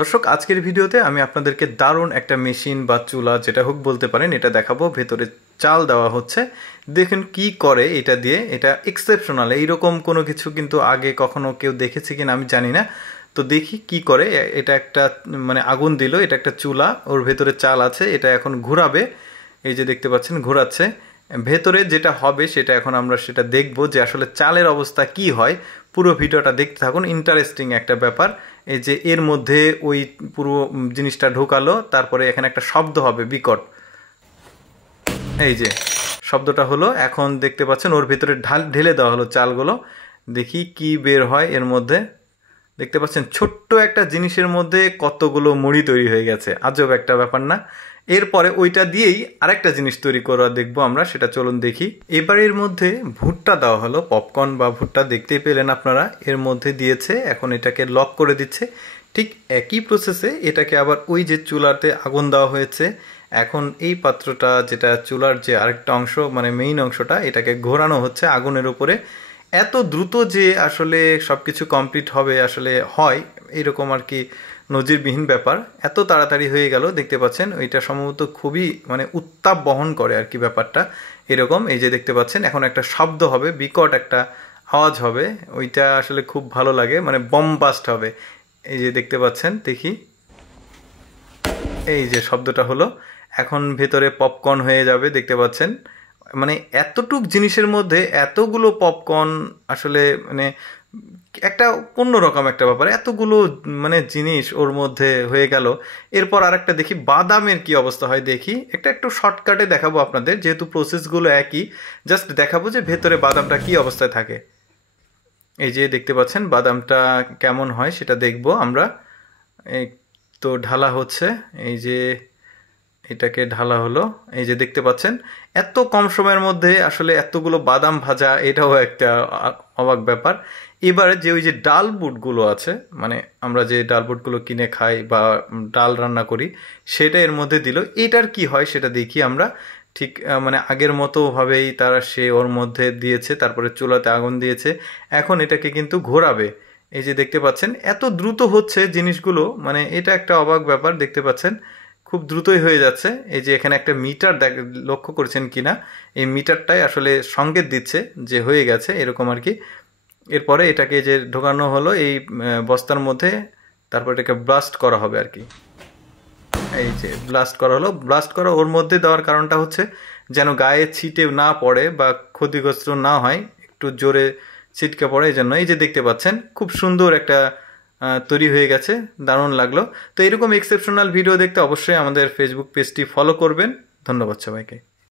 দর্শক আজকের ভিডিওতে আমি আপনাদেরকে দারুণ একটা মেশিন বা চুলা যেটা হোক বলতে পারেন এটা দেখাবো। ভেতরে চাল দেওয়া হচ্ছে, দেখুন কি করে এটা দিয়ে। এটা এক্সেপশনাল, এইরকম কোনো কিছু কিন্তু আগে কখনো কেউ দেখেছে কিনা আমি জানি না। তো দেখি কি করে। এটা একটা মানে আগুন দিল, এটা একটা চুলা, ওর ভেতরে চাল আছে, এটা এখন ঘোরাবে। এই যে দেখতে পাচ্ছেন ঘোরাচ্ছে। ভেতরে যেটা হবে সেটা এখন আমরা সেটা দেখব যে আসলে চালের অবস্থা কি হয়। পুরো ভিডিওটা দেখতে থাকুন, ইন্টারেস্টিং একটা ব্যাপার। এই যে এর মধ্যে ওই পুরো জিনিসটা ঢোকালো, তারপরে এখানে একটা শব্দ হবে বিকট। এই যে শব্দটা হলো, এখন দেখতে পাচ্ছেন ওর ভিতরে ঢেলে দেওয়া হলো চালগুলো। দেখি কি বের হয় এর মধ্যে। দেখতে পাচ্ছেন ছোট্ট একটা জিনিসের মধ্যে কতগুলো মুড়ি তৈরি হয়ে গেছে, আজব একটা ব্যাপার না? এরপরে ওইটা দিয়েই আরেকটা জিনিস তৈরি করা দেখবো আমরা, সেটা চলুন দেখি। এবার এর মধ্যে ভুট্টা দেওয়া হলো, পপকর্ন বা ভুট্টা দেখতেই পেলেন আপনারা, এর মধ্যে দিয়েছে। এখন এটাকে লক করে দিচ্ছে। ঠিক একই প্রসেসে এটাকে আবার ওই যে চুলাতে আগুন দেওয়া হয়েছে, এখন এই পাত্রটা যেটা চুলার যে আরেকটা অংশ মানে মেইন অংশটা, এটাকে ঘোরানো হচ্ছে আগুনের উপরে। এত দ্রুত যে আসলে সব কিছু কমপ্লিট হবে আসলে হয় এরকম আর কি নজিরবিহীন ব্যাপার। এত তাড়াতাড়ি হয়ে গেল, দেখতে পাচ্ছেন ওইটা সম্ভবত খুবই মানে উত্তাপ বহন করে আর কি ব্যাপারটা এরকম। এই যে দেখতে পাচ্ছেন এখন একটা শব্দ হবে, বিকট একটা আওয়াজ হবে, ওইটা আসলে খুব ভালো লাগে, মানে বমবাস্ট হবে। এই যে দেখতে পাচ্ছেন, দেখি এই যে শব্দটা হলো, এখন ভেতরে পপকর্ন হয়ে যাবে দেখতে পাচ্ছেন। মানে এতটুক জিনিসের মধ্যে এতগুলো পপকর্ন আসলে মানে একটা অন্যরকম একটা ব্যাপার, এতগুলো মানে জিনিস ওর মধ্যে হয়ে গেল। এরপর আরেকটা দেখি বাদামের কি অবস্থা হয় দেখি। একটু শর্টকাটে দেখাবো আপনাদের, যেহেতু প্রসেসগুলো একই, জাস্ট দেখাবো যে ভেতরে বাদামটা কি অবস্থায় থাকে। এই যে দেখতে পাচ্ছেন বাদামটা কেমন হয় সেটা দেখবো আমরা। এই তো ঢালা হচ্ছে, এই যে এটাকে ঢালা হলো। এই যে দেখতে পাচ্ছেন এত কম সময়ের মধ্যে আসলে এতগুলো বাদাম ভাজা, এটাও একটা অবাক ব্যাপার। এবারে যে ওই যে ডাল বুটগুলো আছে, মানে আমরা যে ডাল বুটগুলো কিনে খাই বা ডাল রান্না করি, সেটা এর মধ্যে দিল। এটার কি হয় সেটা দেখি আমরা। ঠিক মানে আগের মতো ভাবেই তারা সে ওর মধ্যে দিয়েছে, তারপরে চুলাতে আগুন দিয়েছে। এখন এটাকে কিন্তু ঘোরাবে। এই যে দেখতে পাচ্ছেন এত দ্রুত হচ্ছে জিনিসগুলো, মানে এটা একটা অবাক ব্যাপার। দেখতে পাচ্ছেন খুব দ্রুতই হয়ে যাচ্ছে। এই যে এখানে একটা মিটার লক্ষ্য করছেন কিনা, এই মিটারটাই আসলে সংকেত দিচ্ছে যে হয়ে গেছে এরকম আর কি। এরপরে এটাকে যে ঢোকানো হলো এই বস্তার মধ্যে, তারপর এটাকে ব্লাস্ট করা হবে আর কি। এই যে ব্লাস্ট করা হলো। ব্লাস্ট করা ওর মধ্যে দেওয়ার কারণটা হচ্ছে যেন গায়ে ছিটে না পড়ে বা ক্ষতিগ্রস্ত না হয়, একটু জোরে ছিটকে পড়ে, এই জন্য। এই যে দেখতে পাচ্ছেন খুব সুন্দর একটা তৈরি হয়ে গেছে, দারুণ লাগলো। তো এরকম এক্সেপশনাল ভিডিও দেখতে অবশ্যই আমাদের ফেসবুক পেজটি ফলো করবেন। ধন্যবাদ সবাইকে।